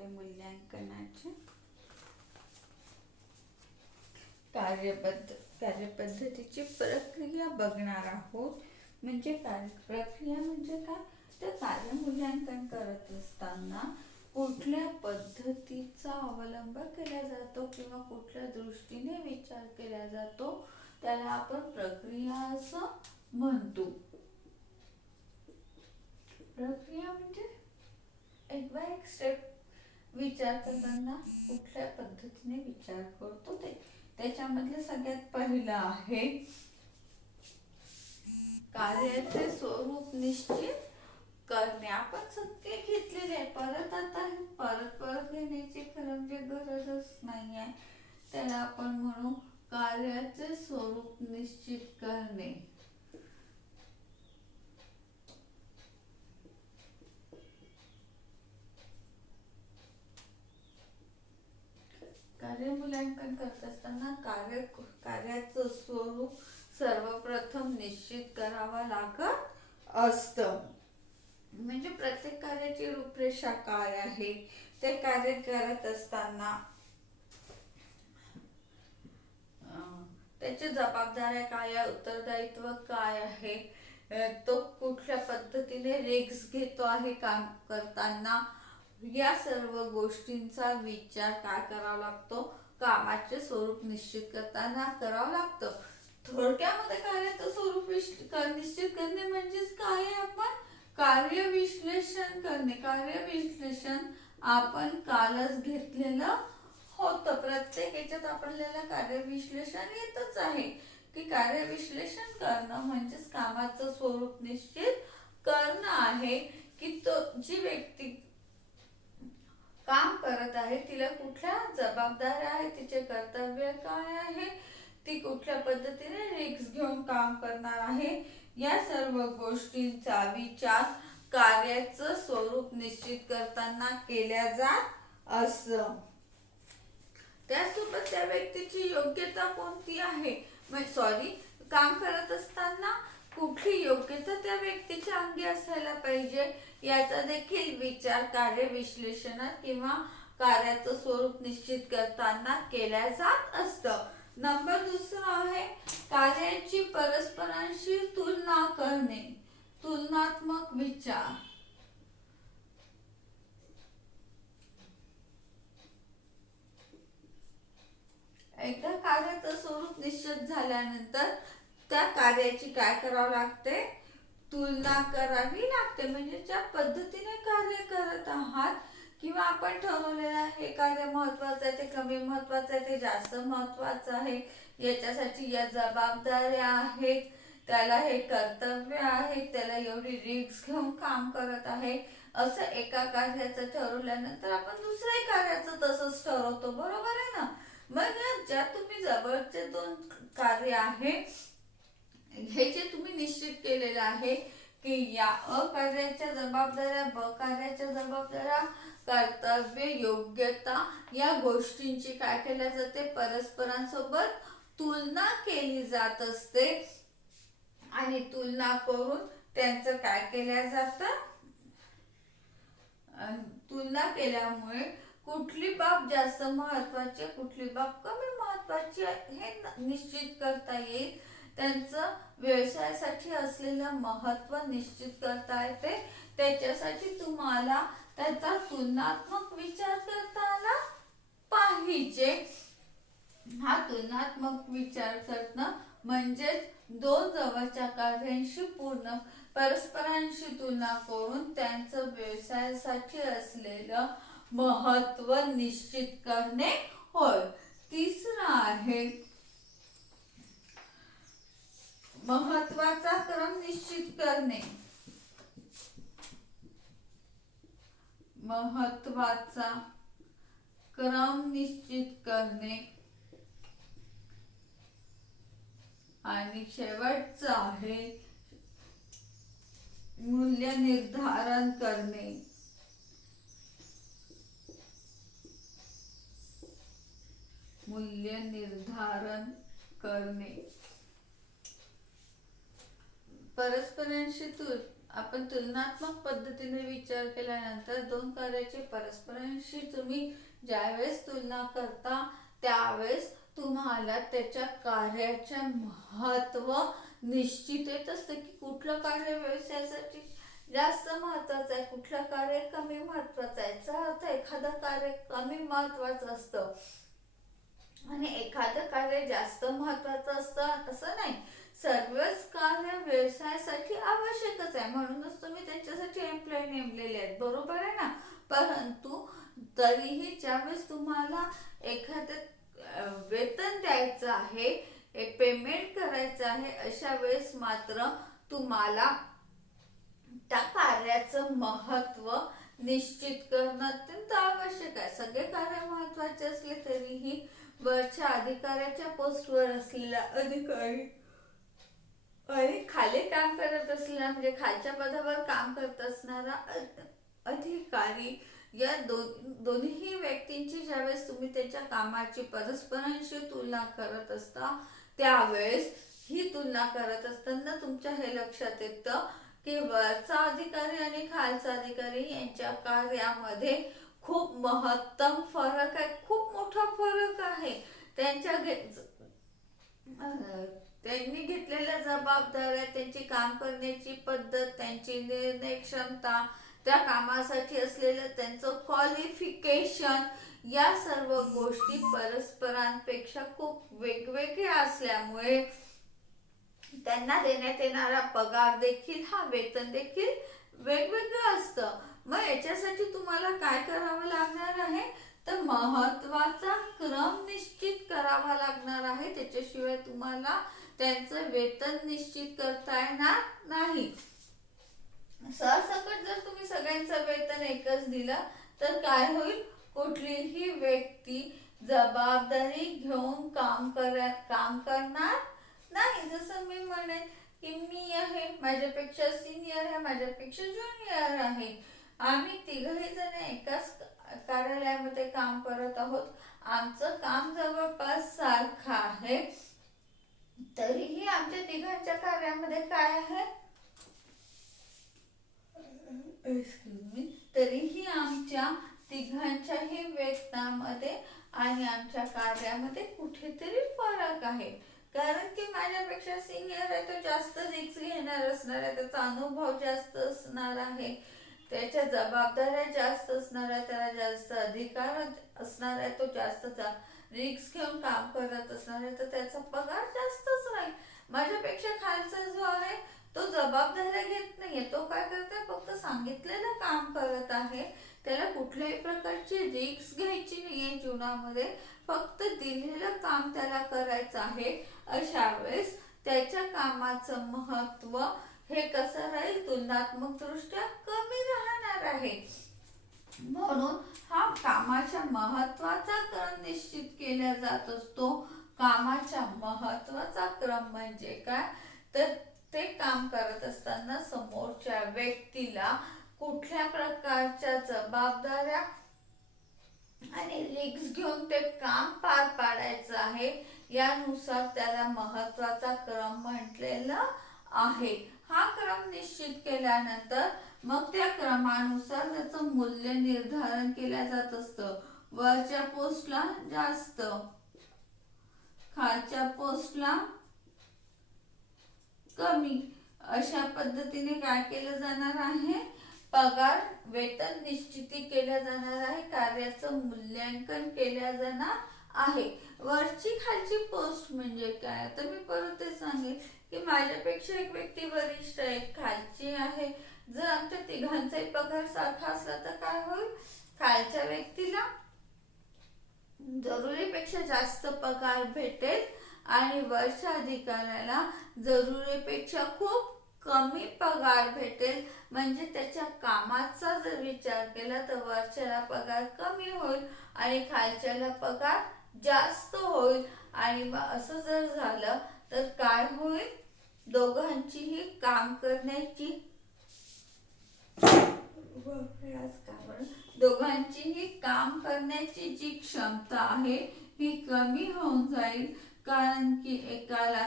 कार्यमूल्यांकनाचे कार्यपद्धतीची प्रक्रिया बघणार आहोत. म्हणजे प्रक्रिया म्हणजे काय, तर कार्यमूल्यांकन करत असताना कुठल्या पद्धतीचा अवलंब केला जातो किंवा कुठल्या दृष्टीने विचार केला जातो त्याला आपण प्रक्रिया असं म्हणतो. प्रक्रिया म्हणजे एक बाय एक स्टेप विचार करताना कुठल्या पद्धतीने विचार करतो ते. त्याच्यामधलं सगळ्यात पहिलं आहे कार्याचे स्वरूप निश्चित करणे. आपण सत्य घेतलेले आहे, परत घेण्याची खरं म्हणजे गरजच नाही आहे. त्याला आपण म्हणू कार्याचे स्वरूप निश्चित करणे. कार्यमूल्यांकन करत असताना कार्याचं स्वरूप सर्वप्रथम निश्चित करावं लागत असतं. म्हणजे प्रत्येक कार्याची रूपरेषा काय आहे, ते कार्य करत असताना त्याची जबाबदाऱ्या काय आहे, उत्तरदायित्व काय आहे, तो कुठल्या पद्धतीने रिस्क घेतो आहे काम करताना, या सर्व गोष्टींचा विचार काय करावा लागतो, कामाचे स्वरूप निश्चित करताना करावं लागतं. थोडक्यामध्ये कार्याचं स्वरूप निश्चित करणे म्हणजेच काय आहे, आपण कार्यविश्लेषण करणे. कार्यविश्लेषण आपण कालच घेतलेलं होतं. प्रत्येक याच्यात आपल्याला कार्यविश्लेषण येतच आहे की कार्यविश्लेषण करणं म्हणजेच कामाचं स्वरूप निश्चित करणं आहे की तो जी व्यक्ती काम करत आहे तिला कुठल्या जबाबदाऱ्या आहे, तिचे कर्तव्य काय आहे, ती कुठल्या पद्धतीने रिस्क घेऊन काम करणार आहे, या सर्व गोष्टींचा विचार कार्याचं स्वरूप निश्चित करताना केल्या जात असतं. त्यासोबत त्या व्यक्तीची योग्यता कोणती आहे, काम करत असताना कुठली योग्यता त्या व्यक्तीच्या अंगी असायला पाहिजे याचा देखील विचार कार्यविश्लेषणात किंवा कार्याचं स्वरूप निश्चित करताना केल्या जात असतं. नंबर दुसरा आहे कार्याची परस्परांशी तुलना करणे. तुलनात्मक विचार. एकदा कार्याचं स्वरूप निश्चित झाल्यानंतर त्या कार्याची काय करावं लागते, तुलना करावी लागते. म्हणजे ज्या पद्धतीने कार्य करत आहात किंवा आपण ठरवलेलं आहे हे कार्य महत्वाचं आहे, ते कमी महत्वाचं आहे, ते जास्त महत्वाचं आहे, याच्यासाठी या जबाबदाऱ्या आहेत, त्याला हे कर्तव्य आहे, त्याला एवढी रिस्क घेऊन काम करत आहे, असं एका कार्याचं ठरवल्यानंतर आपण दुसऱ्या कार्याचं तसंच ठरवतो. बरोबर आहे ना. मग ज्या तुम्ही जवळचे दोन कार्य आहे हे जे तुम्ही निश्चित केलेलं आहे की या अ कार्याच्या जबाबदाऱ्या, ब कार्याच्या जबाबदाऱ्या, कर्तव्य, योग्यता या गोष्टींची काय केल्या जाते, परस्परांसोबत तुलना केली जात असते आणि तुलना करून त्यांचं काय केल्या जातं, तुलना केल्यामुळे कुठली बाब जास्त महत्वाची, कुठली बाब कमी महत्वाची हे निश्चित करता येईल. त्यांचं व्यवसायासाठी असलेलं महत्व निश्चित करता येते. त्याच्यासाठी तुम्हाला त्याचा तुलनात्मक विचार करता आला पाहिजे. हा तुलनात्मक विचार करणं म्हणजे दोन जवळच्या कार्यांशी परस्परांशी तुलना करून त्यांचं व्यवसायासाठी असलेलं महत्व निश्चित करणे होय. तिसरा आहे महत्वाचा क्रम निश्चित करणे. महत्वाचा क्रम निश्चित करणे आणि शेवटचा आहे मूल्य निर्धारण करणे. मूल्य निर्धारण करणे. परस्परांशी आपण तुलनात्मक पद्धतीने विचार केल्यानंतर दोन कार्याची परस्परांशी तुम्ही ज्यावेळेस तुलना करता त्यावेळेस तुम्हाला त्याच्या कार्याचे महत्त्व निश्चित येत असतं की कुठलं कार्य व्यवसायासाठी जास्त महत्वाचं आहे, कुठलं कार्य कमी महत्वाचं आहे. याचा अर्थ एखादं कार्य कमी महत्वाचं असतं आणि एखादं कार्य जास्त महत्वाचं असतं असं नाही. सर्वच कार्य व्यवसायासाठी आवश्यकच आहे, म्हणूनच तुम्ही त्यांच्यासाठी एम्प्लॉय नेमलेले आहेत, बरोबर आहे ना. परंतु तरीही ज्यावेळेस तुम्हाला एखादं वेतन द्यायचं आहे, पेमेंट करायचं आहे, अशा वेळेस मात्र तुम्हाला त्या कार्याचं महत्त्व निश्चित करणं अत्यंत आवश्यक आहे. सगळे कार्य महत्वाचे असले तरीही वरच्या अधिकाऱ्याच्या पोस्टवर असलेला अधिकारी आणि खाली काम करत असलेला म्हणजे खालच्या पदावर काम करत असणारा अधिकारी या दोन्ही व्यक्तींची ज्यावेळेस तुम्ही त्याच्या कामाची परस्परांशी तुलना करत असता त्यावेळेस ही तुलना करत असताना तुमच्या हे लक्षात येतं की वरचा अधिकारी आणि खालचा अधिकारी यांच्या कार्यामध्ये खूप महत्तम फरक आहे, खूप मोठा फरक आहे. त्यांनी घेतलेल्या जबाबदाऱ्या, त्यांची काम करण्याची पद्धत, त्यांची निर्णय क्षमता, त्या कामासाठी असलेलं त्यांचं क्वालिफिकेशन, या सर्व गोष्टी परस्परांपेक्षा खूप वेगवेगळ्या असल्यामुळे त्यांना देण्यात येणारा पगार देखील, हा वेतन देखील वेगवेगळं असतं. मग याच्यासाठी तुम्हाला काय करावं लागणार आहे तर महत्वाचा क्रम निश्चित करावा लागणार आहे. त्याच्याशिवाय तुम्हाला त्यांचं वेतन निश्चित करता येणार नाही. सरसकट जर तुम्ही सगळ्यांचं वेतन एकच दिलं तर काय होईल, कुठलीही व्यक्ती जबाबदारी घेऊन काम करणार नाही. जसं मी म्हणेन की मी आहे, माझ्यापेक्षा सिनियर आहे, माझ्यापेक्षा ज्युनियर आहे, आम्ही तिघही जण एकाच कार्यालयामध्ये काम करत आहोत, आमचं काम जवळपास सारखं आहे, तरीही आमच्या तिघांच्या कार्यामध्ये काय आहे, तरीही आमच्या तिघांच्याही वेतनामध्ये आणि आमच्या कार्यामध्ये कुठेतरी फरक आहे. कारण की माझ्यापेक्षा सिनियर आहे, तो जास्त रिस्क घेणार असणार आहे, त्याचा अनुभव जास्त असणार आहे, त्याच्या जबाबदाऱ्या जास्त असणार आहे, त्याला जास्त अधिकार असणार आहे, तो जास्त रिस्क घेऊन काम करत असणार आहे, तर त्याचा पगार जास्तच राहील. माझ्यापेक्षा खालचा जो आहे तो जबाबदाऱ्या घेत नाहीये, तो काय करतोय, फक्त सांगितलेलं काम करत आहे, त्याला कुठल्याही प्रकारची रिस्क घ्यायची नाहीये जीवनामध्ये, फक्त दिलेलं काम त्याला करायचं आहे. अशा वेळेस त्याच्या कामाचं महत्व हे कसं राहील, तुलनात्मक दृष्ट्या कमी राहणार आहे. म्हणून हा कामाच्या महत्वाचा क्रम निश्चित केला जात असतो. कामाच्या महत्वाचा क्रम म्हणजे काय तर ते काम करत असताना समोरच्या व्यक्तीला कुठल्या प्रकारच्या जबाबदाऱ्या आणि रिस्क घेऊन ते काम पार पाडायचं आहे, यानुसार त्याला महत्वाचा क्रम म्हटलेला आहे. हा क्रम निश्चित केल्यानंतर मग त्या क्रमानुसार त्याचं मूल्य निर्धारण केलं जात असतं. वरच्या पोस्टला जास्त, खालच्या पोस्टला कमी, अशा पद्धतीने काय केलं जाणार आहे, पगार वेतन निश्चिती केल्या जाणार आहे, कार्याचं मूल्यांकन केल्या जाणार आहे. वरची खालची पोस्ट म्हणजे काय, तर मी परत ते सांगेन की माझ्यापेक्षा एक व्यक्ती वरिष्ठ आहे, खालची आहे, जर आमच्या तिघांचाही पगार सारखा असला तर काय होईल, खालच्या व्यक्तीला जरुरीपेक्षा जास्त पगार भेटेल आणि वरच्या अधिकाऱ्याला जरुरीपेक्षा खूप कमी पगार भेटेल. म्हणजे त्याच्या कामाचा जर विचार केला तर वरच्याला पगार कमी होईल आणि खालच्याला पगार जास्त होईल. आणि मग असं जर झालं तर काय होईल, दोघांचीही काम करण्याची दोघांचीही काम करण्याची जी क्षमता आहे ही कमी होऊन जाईल. कारण की एकाला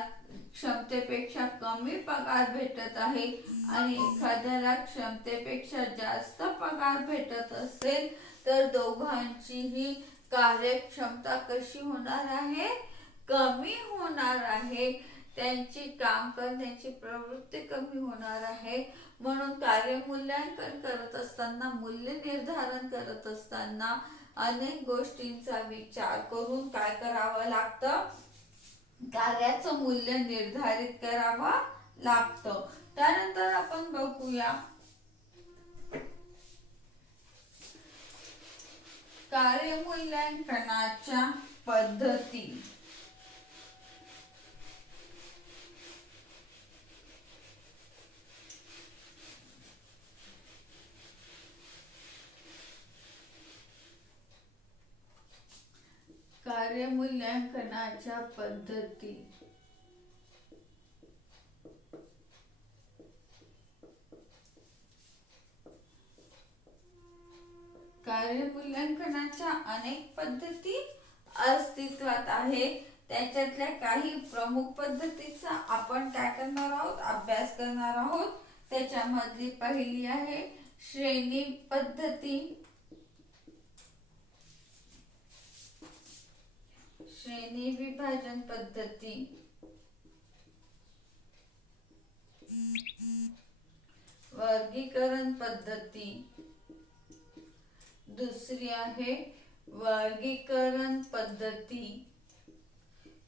क्षमतेपेक्षा कमी पगार भेटत आहे आणि एखाद्याला क्षमतेपेक्षा जास्त पगार भेटत असेल तर दोघांचीही कार्यक्षमता कशी होणार आहे, कमी होणार आहे. त्यांची काम करण्याची प्रवृत्ती कमी होणार आहे. म्हणून कार्यमूल्यांकन करत असताना, मूल्य निर्धारण करत असताना अनेक गोष्टींचा विचार करून काय करावं लागतं, कार्याचं मूल्य निर्धारित करावं लागतं. त्यानंतर आपण बघूया कार्यमूल्यांकनाच्या पद्धती. कार्यमूल्यांकनाच्या पद्धती. कार्यमूल्यांकनाच्या अनेक पद्धती अस्तित्वात आहे. त्याच्यातल्या काही प्रमुख पद्धतीचा आपण काय करणार आहोत, अभ्यास करणार आहोत. त्याच्यामधली पहिली आहे श्रेणी पद्धती. श्रेणी विभाजन पद्धती. वर्गीकरण पद्धती. दुसरी आहे वर्गीकरण पद्धती.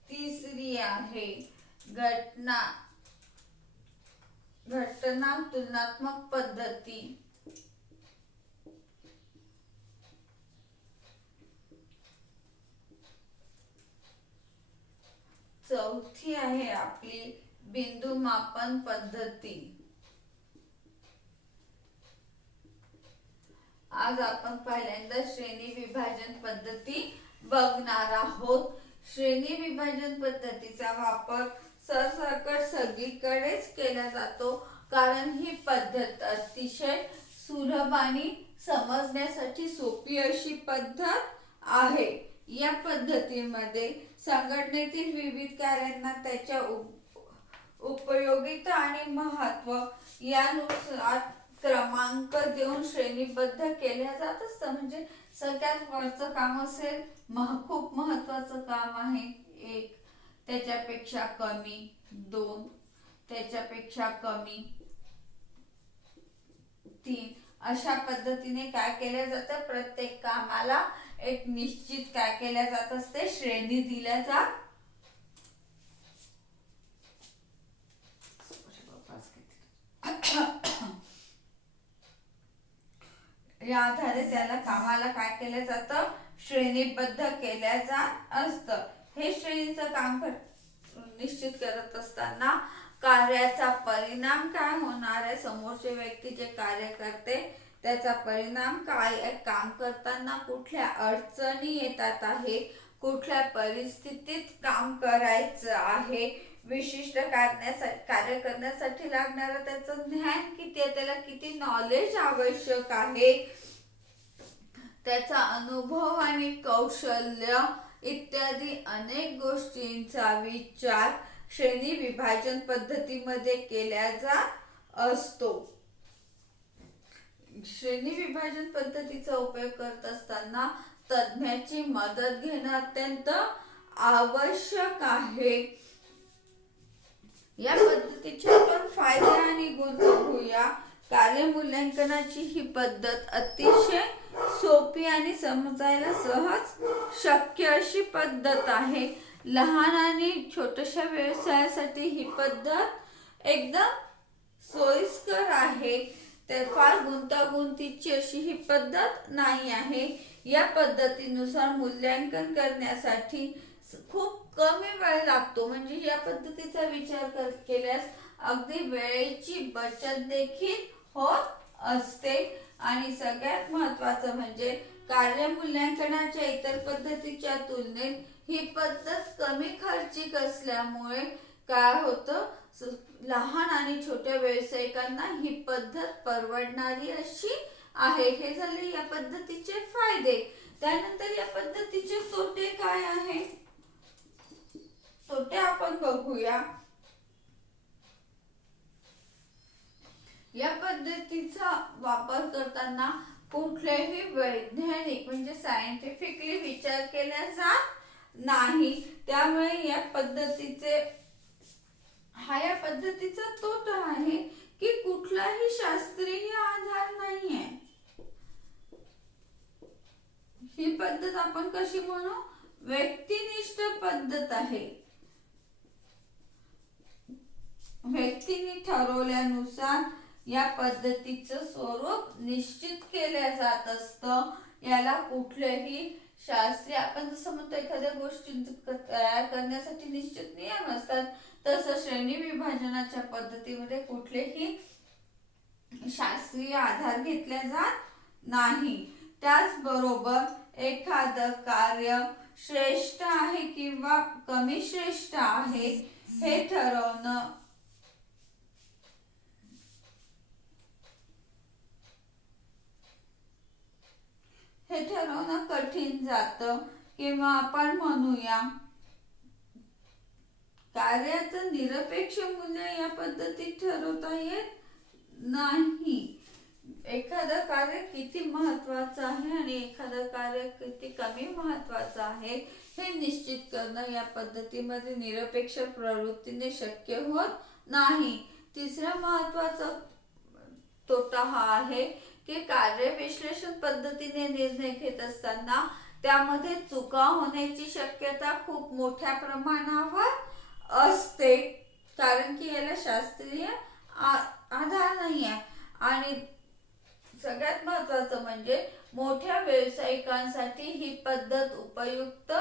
तिसरी आहे घटना तुलनात्मक पद्धती. चौथी आहे आपली बिंदू मापन पद्धती. आज आपण पहिल्यांदा श्रेणी विभाजन पद्धती बघणार आहोत. श्रेणी विभाजन पद्धतीचा वापर सरसकट सगळीकडेच केला जातो, कारण ही पद्धत अतिशय सुलभ आणि समजण्यासाठी सोपी अशी पद्धत आहे. या पद्धतीमध्ये संघटनेतील विविध कार्यांना त्याच्या उपयोगिता आणि महत्त्व यानुसार क्रमांक देऊन श्रेणीबद्ध केल्या जात असतं. म्हणजे सगळ्यात वरचं काम असेल, खूप महत्वाचं काम आहे 1, त्याच्यापेक्षा कमी 2, त्याच्यापेक्षा कमी 3, अशा पद्धतीने काय केल्या जातं, प्रत्येक कामाला एक निश्चित काय केल्या जात असते, श्रेणी दिल्या जात. या आधारे त्याला कामाला काय केलं जातं, श्रेणीबद्ध केल्या जात असतं. हे श्रेणीचं काम निश्चित करत असताना कार्याचा परिणाम काय होणार आहे, समोरचे व्यक्ती जे कार्य करते त्याचा परिणाम काय आहे, काम करताना कुठल्या अडचणी येतात आहे, कुठल्या परिस्थितीत काम करायचं आहे, विशिष्ट कार्य करण्यासाठी लागणारं त्याचं ज्ञान किती आहे, त्याला किती नॉलेज आवश्यक आहे, त्याचा अनुभव आणि कौशल्य इत्यादी अनेक गोष्टींचा विचार श्रेणी विभाजन पद्धतीमध्ये केला जात असतो. श्रेणी विभाजन पद्धतीचा उपयोग करत असताना तज्ञाची मदत घेणं अत्यंत आवश्यक आहे. या पद्धतीचे आपण फायदे आणि गुण बघूया. कार्यमूल्यांकनाची ही पद्धत अतिशय सोपी आणि समजायला सहज शक्य अशी पद्धत आहे. लहान आणि छोट्याशा व्यवसायासाठी ही पद्धत एकदम सोयीस्कर आहे. तर फार गुंतागुंतीची अशी ही पद्धत नाही आहे. या पद्धतीनुसार मूल्यांकन करण्यासाठी खूप कमी वेळ लागतो. म्हणजे या पद्धतीचा विचार केल्यास अगदी वेळेची बचत देखील होत असते. आणि सगळ्यात महत्त्वाचं म्हणजे कार्यमूल्यांकनाच्या इतर पद्धतीच्या तुलनेत ही पद्धत कमी खर्चिक असल्यामुळे काय होतं, लहान आणि छोट्या व्यावसायिकांना ही पद्धत परवडणारी अशी आहे. हे झाले या पद्धतीचे फायदे. त्यानंतर या पद्धतीचे तोटे काय आहे, तोटे आपण बघूया. या पद्धतीचा वापर करताना कुठलेही वैज्ञानिक म्हणजे सायंटिफिकली विचार केला जात नाही. त्यामुळे या पद्धतीचा तोटा आहे की कुठलाही शास्त्रीय आधार नाहीये. ही पद्धत आपण कशी म्हणू, व्यक्तिनिष्ठ पद्धत आहे. व्यक्तीने ठरवल्यानुसार या पद्धतीचं स्वरूप निश्चित केल्या जात असतं. याला कुठलेही शास्त्रीय, आपण जसं म्हणतो एखाद्या गोष्टी तयार करण्यासाठी निश्चित नियम असतात, तसं श्रेणी विभाजनाच्या पद्धतीमध्ये कुठलेही शास्त्रीय आधार घेतला जात नाही. त्याचबरोबर एखादं कार्य श्रेष्ठ आहे किंवा कमी श्रेष्ठ आहे हे ठरवणं कठीण जातं, किंवा आपण म्हणूया कार्याचं निरपेक्ष मूल्य या पद्धतीत ठरवता येत नाही. एखादं कार्य किती महत्वाचं आहे आणि एखादं कार्य किती कमी महत्वाचं आहे हे निश्चित करणं या पद्धतीमध्ये निरपेक्ष प्रवृत्तीने शक्य होत नाही. तिसरा महत्वाचा तोटा हा आहे की कार्य विश्लेषण पद्धतीने निर्णय घेत असताना त्यामध्ये चुका होण्याची शक्यता खूप मोठ्या प्रमाणावर असते, कारण की याला शास्त्रीय आधार नाही आहे. आणि सगळ्यात महत्वाचं म्हणजे मोठ्या व्यावसायिकांसाठी ही पद्धत उपयुक्त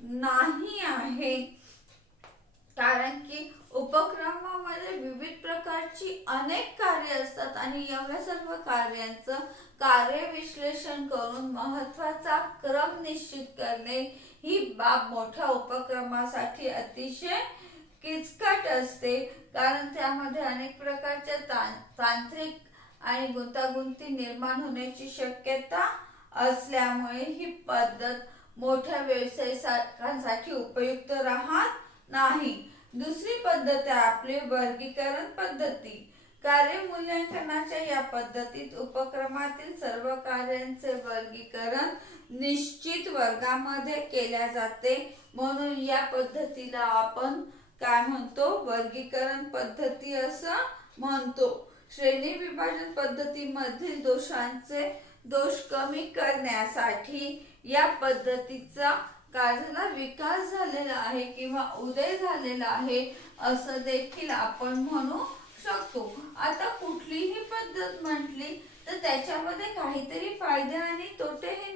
नाही आहे, कारण की उपक्रमामध्ये विविध प्रकारची अनेक कार्य असतात आणि एवढ्या सर्व कार्यांचं कार्य विश्लेषण करून महत्वाचा क्रम निश्चित करणे ही बाब मोठ्या उपक्रमासाठी अतिशय किचकट असते, कारण त्यामध्ये अनेक प्रकारच्या तांत्रिक आणि गुंतागुंती निर्माण होण्याची शक्यता असल्यामुळे ही पद्धत मोठ्या व्यावसायिकांसाठी उपयुक्त राहत नाही. दुसरी पद्धत आहे आपली वर्गीकरण पद्धती. कार्य मूल्यांकनाच्या या पद्धतीत उपक्रमातील सर्व कार्यांचे वर्गीकरण निश्चित वर्गामध्ये केल्या जाते, म्हणून या पद्धतीला आपण काय म्हणतो, वर्गीकरण पद्धती असं म्हणतो. श्रेणी विभाजन पद्धतीमधील दोष कमी करण्यासाठी या पद्धतीचा कार्याला विकास झालेला आहे किंवा उदय झालेला आहे असं देखील आपण म्हणू शकतो. आता कुठलीही पद्धत म्हटली तर त्याच्यामध्ये काहीतरी फायदे आणि तोटे हे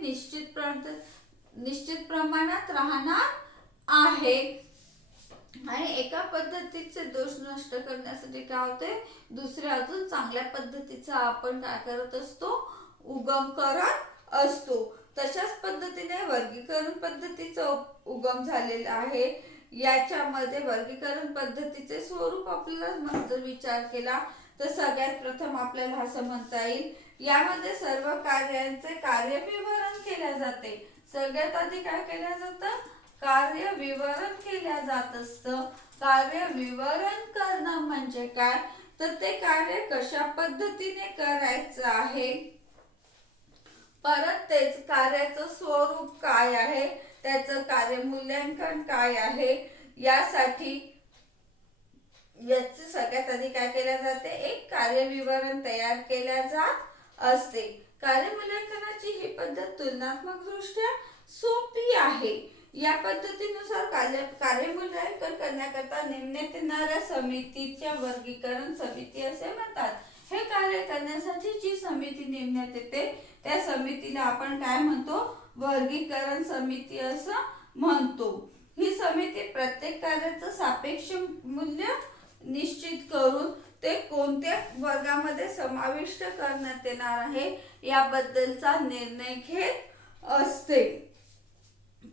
निश्चित प्रमाणात राहणार आहे. आणि एका पद्धतीचे दोष नष्ट करण्यासाठी काय होते, दुसऱ्या अजून चांगल्या पद्धतीचा आपण काय करत असतो, उगम करत असतो. तशाच पद्धतीने वर्गीकरण पद्धतीचा उगम झालेला आहे. याच्यामध्ये वर्गीकरण पद्धतीचे स्वरूप आपल्याला जर विचार केला तर सगळ्यात प्रथम आपल्याला असं म्हणता येईल, यामध्ये सर्व कार्यांचे कार्यविवरण केले जाते. सगळ्यात आधी काय केलं जातं, कार्य विवरण केल्या जात असतं. कार्य विवरण करणं म्हणजे काय, तर ते कार्य कशा पद्धतीने करायचं आहे, परत तेच कार्याचं स्वरूप काय आहे, त्याचं कार्य मूल्यांकन काय आहे, यासाठी याचे सगळ्यात आधी काय केल्या जाते, एक कार्य विवरण तयार केल्या जात असते. कार्य मूल्यांकनाची ही पद्धत तुलनात्मक दृष्ट्या सोपी आहे. या पद्धतीनुसार कार्य मूल्यांकन करण्याकरता नेमण्यात येणाऱ्या समितीच्या वर्गीकरण समिती असे म्हणतात. हे कार्य करण्यासाठी जी समिती नेमण्यात येते त्या समितीला आपण काय म्हणतो, वर्गीकरण समिती असं म्हणतो. ही समिती प्रत्येक कार्याचं सापेक्ष मूल्य निश्चित करून ते कोणत्या वर्गामध्ये समाविष्ट करण्यात येणार आहे याबद्दलचा निर्णय घेत असते.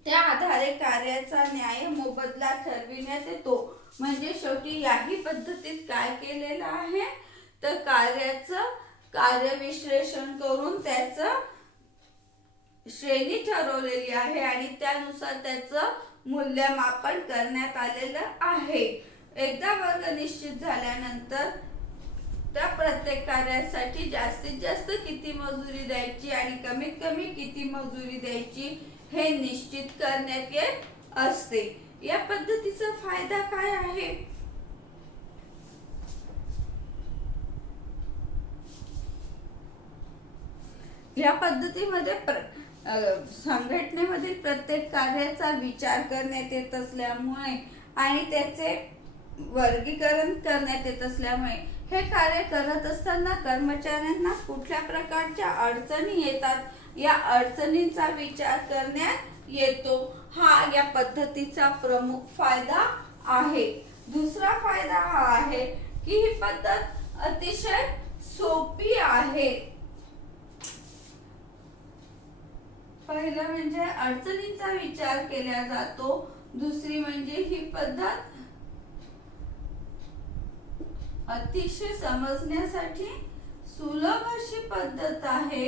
त्या आधारे कार्याचा न्याय मोबदला ठरविण्यात येतो. म्हणजे शेवटी याही पद्धतीत काय केलेलं आहे, तर कार्याचं कार्य विश्लेषण करून त्याचं श्रेणी ठरवलेली आहे आणि त्यानुसार त्याचं मूल्यमापन करण्यात आलेलं आहे. एकदा वर्ग निश्चित झाल्यानंतर त्या प्रत्येक कार्यासाठी जास्तीत जास्त किती मजुरी द्यायची आणि कमीत कमी किती मजुरी द्यायची हे निश्चित करण्यात येत असते. या पद्धतीचा फायदा काय आहे? या पद्धतीमध्ये संघटनेमधील प्रत्येक कार्याचा विचार करण्यात येत असल्यामुळे आणि त्याचे वर्गीकरण करण्यात येत असल्यामुळे हे कार्य करत असताना कर्मचाऱ्यांना कुठल्या प्रकारच्या अडचणी येतात या अडचणींचा विचार करण्यात येतो. हा या पद्धतीचा प्रमुख फायदा आहे. दुसरा फायदा हा आहे की ही पद्धत अतिशय सोपी आहे. पहिला म्हणजे अडचणींचा विचार केला जातो. दुसरी म्हणजे ही पद्धत अतिशय समजण्यासाठी सुलभ अशी पद्धत आहे.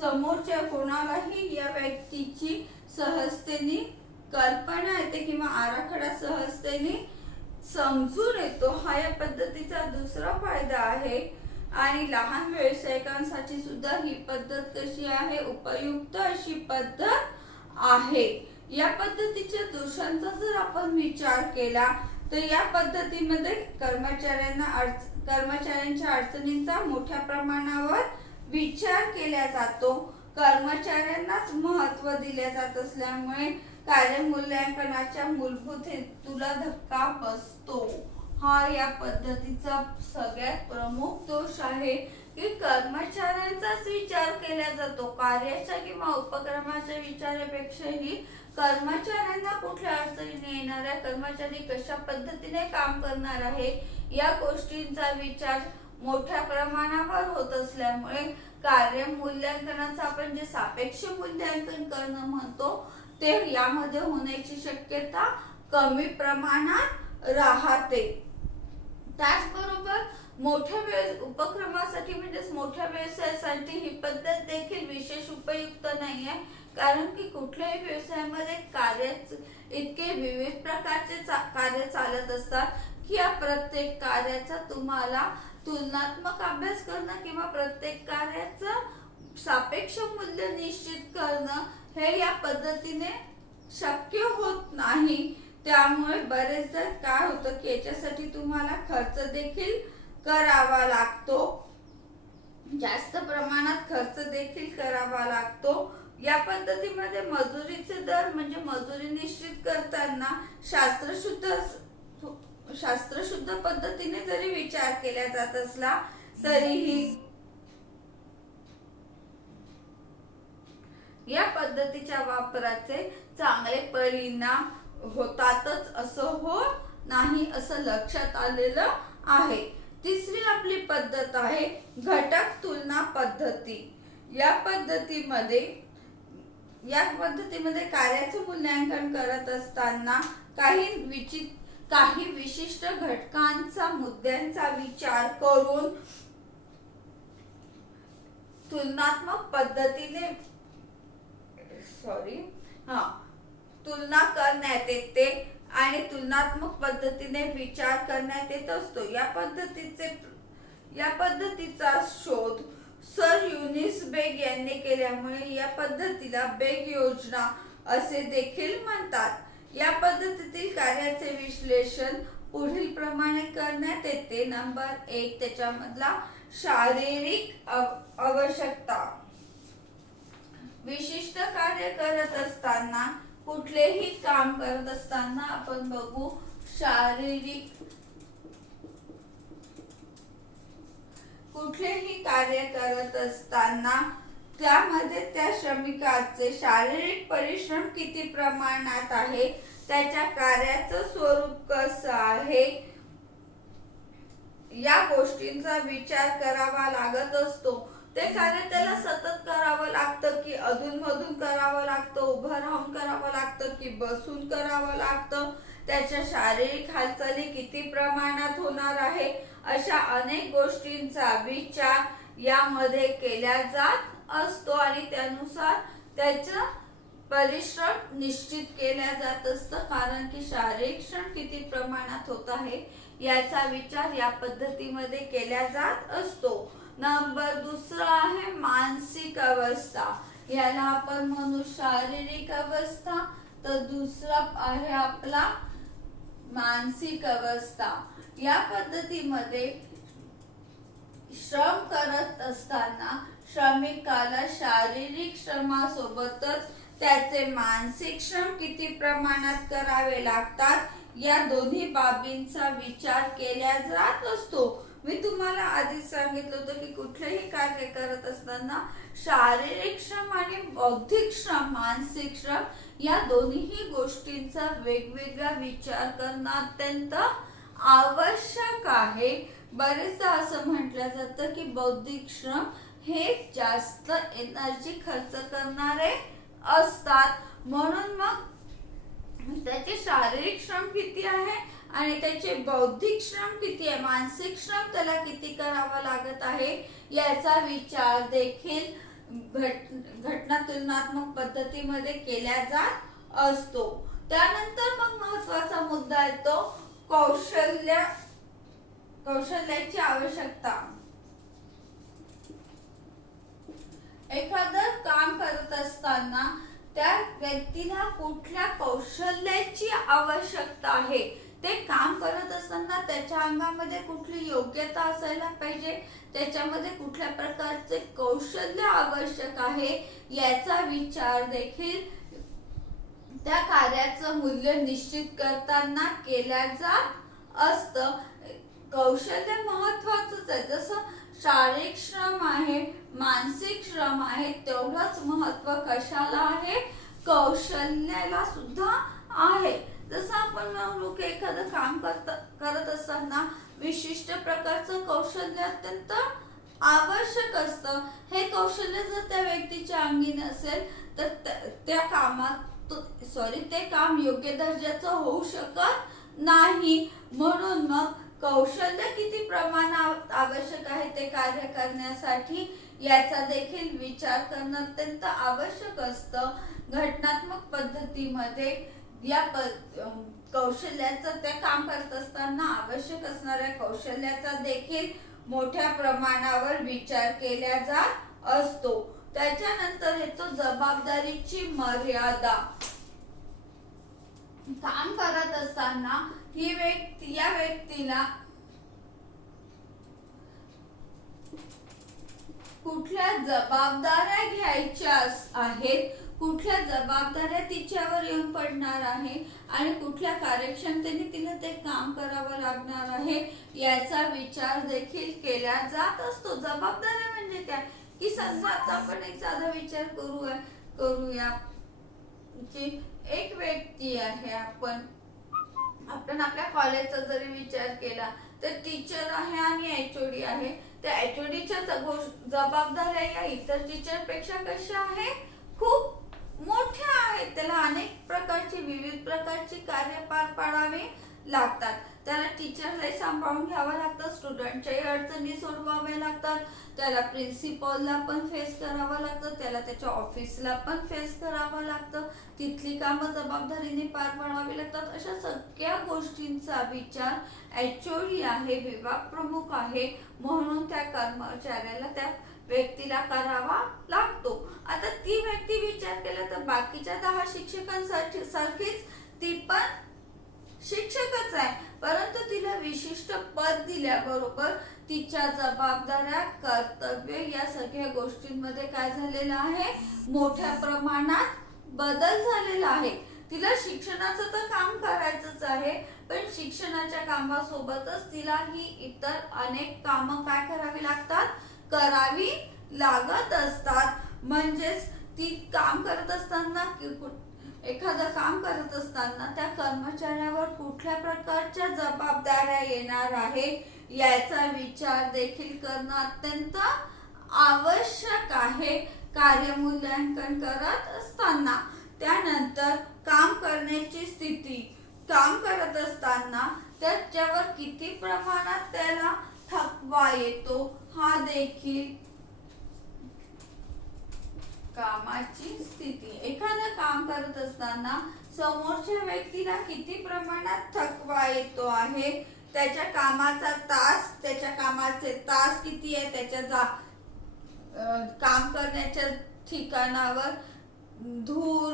समोरच्या कोणालाही या व्यक्तीची सहजतेने कल्पना येते किंवा आराखडा सहजतेने समजून येतो. हा या पद्धतीचा दुसरा फायदा आहे. आणि लहान व्यावसायिकांसाठी सुद्धा ही पद्धत कशी आहे? उपयुक्त अशी पद्धत आहे. या पद्धतीच्या दोषांचा जर आपण विचार केला तर या पद्धतीमध्ये कर्मचाऱ्यांच्या अडचणींचा मोठ्या प्रमाणावर विचार केला जातो. कर्मचाऱ्यांनाच महत्त्व दिले जात असल्यामुळे कार्यमूल्यांकनाच्या मूलभूत हेतूला धक्का बसतो. हा या पद्धतीचा सगळ्यात प्रमुख दोष आहे की कर्मचाऱ्यांचाच विचार केला जातो. कार्याच्या किंवा उपक्रमाच्या विचारापेक्षाही कर्मचाऱ्यांना कुठल्या अडचणी येणार आहे, कर्मचारी कशा पद्धतीने काम करणार आहे या गोष्टींचा विचार मोठ्या प्रमाणावर होत असल्यामुळे कार्य मूल्यांकनाचं आपण जे सापेक्ष मूल्यांकन करणं म्हणतो ते यामध्ये होण्याची शक्यता कमी प्रमाणात राहते. त्याचबरोबर मोठ्या उपक्रमासाठी म्हणजेच मोठ्या व्यवसायासाठी ही पद्धत देखील विशेष उपयुक्त नाही आहे. कारण की कुठल्याही व्यवसायामध्ये कार्याचे इतके विविध प्रकारचे कार्य चालत असतात की या प्रत्येक कार्याचा तुम्हाला तुलनात्मक अभ्यास करणं किंवा प्रत्येक कार्याचं सापेक्ष मूल्य निश्चित करणं हे या पद्धतीने शक्य होत नाही. त्यामुळे बरेचदा काय होतं की याच्यासाठी तुम्हाला खर्च देखील करावा लागतो. जास्त प्रमाणात खर्च देखील करावा लागतो. या पद्धतीमध्ये मजुरीचे दर म्हणजे मजुरी निश्चित करताना शास्त्रशुद्ध पद्धतीने जरी विचार केला जात असला तरीही या पद्धतीच्या वापराचे चांगले परिणाम होतातच असं होत नाही असं लक्षात आलेलं आहे. तिसरी आपली पद्धत आहे घटक तुलना पद्धती. या पद्धतीमध्ये कार्याचं मूल्यांकन करत असताना काही विशिष्ट घटकांचा मुद्द्यांचा विचार करून तुलनात्मक पद्धतीने तुलना करण्यात येते आणि तुलनात्मक पद्धतीने विचार करण्यात येत असतो. या पद्धतीचा शोध सर युनिस बेग यांनी केल्यामुळे या पद्धतीला बेग योजना असे देखील म्हणतात. या पद्धतीतील कार्याचे विश्लेषण पुढील प्रमाणे करण्यात येते. नंबर 1 त्याच्यामधला शारीरिक आवश्यकता. विशिष्ट कार्य करत असताना कुठलेही काम करत असताना आपण बघू कुठलेही कार्य करत असताना त्यामध्ये त्या श्रमिकाचे शारीरिक परिश्रम किती प्रमाणात आहे, त्याच्या कार्याचं स्वरूप कसं आहे या गोष्टींचा विचार करावा लागत असतो. ते कार्य त्याला सतत करावं लागतं की अधूनमधून करावं लागतं, उभं राहून करावं लागतं की बसून करावं लागतं, त्याच्या शारीरिक हालचाली किती प्रमाणात होणार आहे अशा अनेक गोष्टींचा विचार यामध्ये केला जात असतो आणि त्यानुसार त्याचं परिश्रम निश्चित केल्या जात असतं, कारण की शारीरिक श्रम किती प्रमाणात होत आहे याचा विचार या पद्धतीमध्ये केला जात असतो. नंबर दुसरा आहे मानसिक अवस्था. याला आपण म्हणू शारीरिक अवस्था, तर दुसरा आहे आपला मानसिक अवस्था. या पद्धतीमध्ये श्रम करत असताना श्रमिकाला शारीरिक श्रमासोबतच त्याचे मानसिक श्रम किती प्रमाणात करावे लागतात या दोन्ही बाबींचा विचार केला जात असतो. मी तुम्हाला आधीच सांगितलं होतं की कुठलेही कार्य करत असताना शारीरिक श्रम आणि बौद्धिक श्रम, मानसिक श्रम या दोन्ही गोष्टींचा वेगवेगळा विचार करणं अत्यंत आवश्यक आहे. बरेचदा असं म्हटलं जातं की बौद्धिक श्रम हे जास्त एनर्जी खर्च करणारे असतात, म्हणून मग त्याचे शारीरिक श्रम किती आहे आणि त्याचे बौद्धिक श्रम किती आहे, मानसिक श्रम त्याला किती करावं लागत आहे याचा विचार देखील घटना तुलनात्मक पद्धतीमध्ये केला जात असतो. त्यानंतर मग महत्वाचा मुद्दा येतो कौशल्याची आवश्यकता. एखादं काम करत असताना त्या व्यक्तीला कुठल्या कौशल्याची आवश्यकता आहे, ते काम करत असताना त्याच्या अंगामध्ये कुठली योग्यता असायला पाहिजे, त्याच्यामध्ये कुठल्या प्रकारचे कौशल्य आवश्यक आहे याचा विचार देखील त्या कार्याचं मूल्य निश्चित करताना केल्या जात असतं. कौशल्य महत्वाचंच आहे. जसं शारीरिक श्रम आहे, मानसिक श्रम आहे, तेवढंच महत्व कशाला आहे, कौशल्याला सुद्धा आहे. जसं आपण म्हणू की एखादं काम करत असताना विशिष्ट प्रकारचं कौशल्य अत्यंत आवश्यक असतं. हे कौशल्य जर त्या व्यक्तीच्या अंगी नसेल तर ते काम योग्य दर्जाचं होऊ शकत नाही. म्हणून मग कौशल्य किती प्रमाणात आवश्यक आहे ते कार्य करण्यासाठी याचा देखील विचार करणं अत्यंत आवश्यक असतं. घटनात्मक पद्धतीमध्ये या कौशल्याचा, त्या काम करत असताना आवश्यक असणाऱ्या कौशल्याचा देखील मोठ्या प्रमाणावर विचार केला जात असतो. त्याच्यानंतर येतो जबाबदारीची मर्यादा. काम करत असताना या व्यक्तीला कुठल्या जबाबदाऱ्या घ्यायच्या आहेत, कुठल्या जबाबदाऱ्या तिच्यावर येऊन पडणार आहे आणि कुठल्या कार्यक्षमतेने तिला ते काम करावं लागणार आहे याचा विचार देखील केला जात असतो. जबाबदाऱ्या म्हणजे काय की समजा आता आपण एक साधा विचार करूया की एक व्यक्ती आहे, आपण आपल्या कॉलेजचा जरी विचार केला तर टीचर आहे आणि एचओडी आहे. त्या एचओडीच्या जबाबदाऱ्या या इतर टीचर पेक्षा कशा आहे, खूप मोठ्या आहेत. त्याला अनेक प्रकारची, विविध प्रकारची कार्य पार पाडावी लागतात. त्याला टीचरलाही सांभाळून घ्यावं लागतं, स्टुडंटच्याही अडचणी सोडवाव्या लागतात, त्याला प्रिन्सिपलला पण फेस करावं लागतं, त्याला त्याच्या ऑफिसला पण फेस करावं लागतं, तिथली कामं जबाबदारीने पार पाडावी लागतात. अशा सगळ्या गोष्टींचा विचार एचओडी आहे, विभाग प्रमुख आहे, म्हणून त्या कर्मचाऱ्याला, त्या व्यक्तीला करावा लागतो. आता ती व्यक्ती विचार केला तर बाकीच्या 10 शिक्षकांसाठी सारखीच ती पण शिक्षकच आहे, परंतु तिला विशिष्ट पद दिल्याबरोबर तिच्या जबाबदाऱ्या, कर्तव्य या सगळ्या गोष्टींमध्ये काय झालेलं आहे, मोठ्या प्रमाणात बदल झालेला आहे. तिला शिक्षणाचं तर काम करायचंच आहे, पण शिक्षणाच्या कामासोबतच तिला ही इतर अनेक कामं काय करावी लागत असतात. म्हणजेच ती काम करत असताना, एखादं काम करत असताना त्या कर्मचाऱ्यावर कुठल्या प्रकारच्या जबाबदाऱ्या येणार आहे याचा विचार देखील करणं अत्यंत आवश्यक आहे कार्यमूल्यांकन करत असताना. त्यानंतर काम करण्याची स्थिती. काम करत असताना त्याच्यावर किती प्रमाणात त्याला थकवा येतो हा देखील कामाची स्थिती. एखादं काम करत असताना समोरच्या व्यक्तीला किती प्रमाणात थकवा येतो आहे, त्याच्या कामाचे तास किती आहे, त्याच्या काम करण्याच्या ठिकाणावर धूळ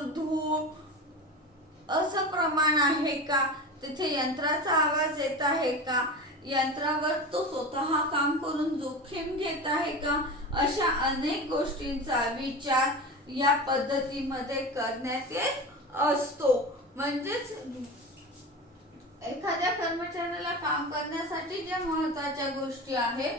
असं प्रमाण आहे का, तिथे यंत्राचा आवाज येत आहे का, यंत्रावर तो स्वतः काम करून जोखीम घेत आहे का, अशा अनेक गोष्टींचा विचार या पद्धतीमध्ये करण्यात येत असतो. म्हणजेच एखाद्या कर्मचाऱ्याला काम करण्यासाठी ज्या महत्त्वाच्या गोष्टी आहेत,